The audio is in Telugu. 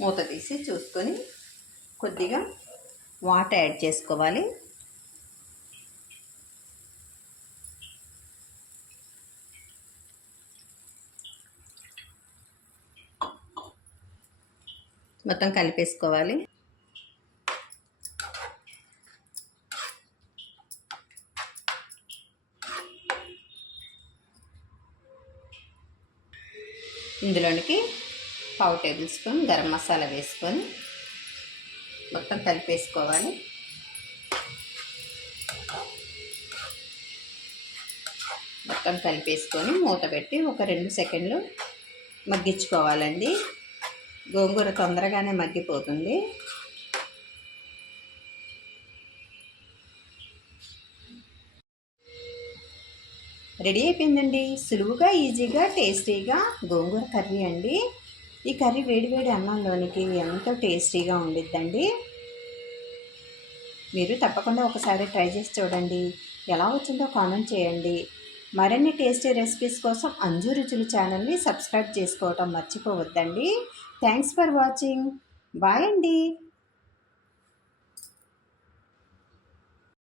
మూత తీసి చూసుకొని కొద్దిగా వాటర్ యాడ్ చేసుకోవాలి. మొత్తం కలిపేసుకోవాలి. ఇందులోనికి 1/2 టేబుల్ స్పూన్ గరం మసాలా వేసుకొని మొత్తం కలిపేసుకోవాలి. మొత్తం కలిపేసుకొని మూత పెట్టి ఒక 2 సెకండ్లు మగ్గించుకోవాలండి. గోంగూర తొందరగానే మగ్గిపోతుంది. రెడీ అయిపోయిందండి. సులువుగా, ఈజీగా, టేస్టీగా గోంగూర కర్రీ అండి. ఈ కర్రీ వేడివేడి అన్నంలోనికి ఎంతో టేస్టీగా ఉండిద్దండి. మీరు తప్పకుండా ఒకసారి ట్రై చేసి చూడండి. ఎలా వచ్చిందో కామెంట్ చేయండి. మరిన్ని టేస్టీ రెసిపీస్ కోసం అంజు రుచులు ఛానల్ని సబ్స్క్రైబ్ చేసుకోవటం మర్చిపోవద్దండి. Thanks for watching. బాయ్ అండి.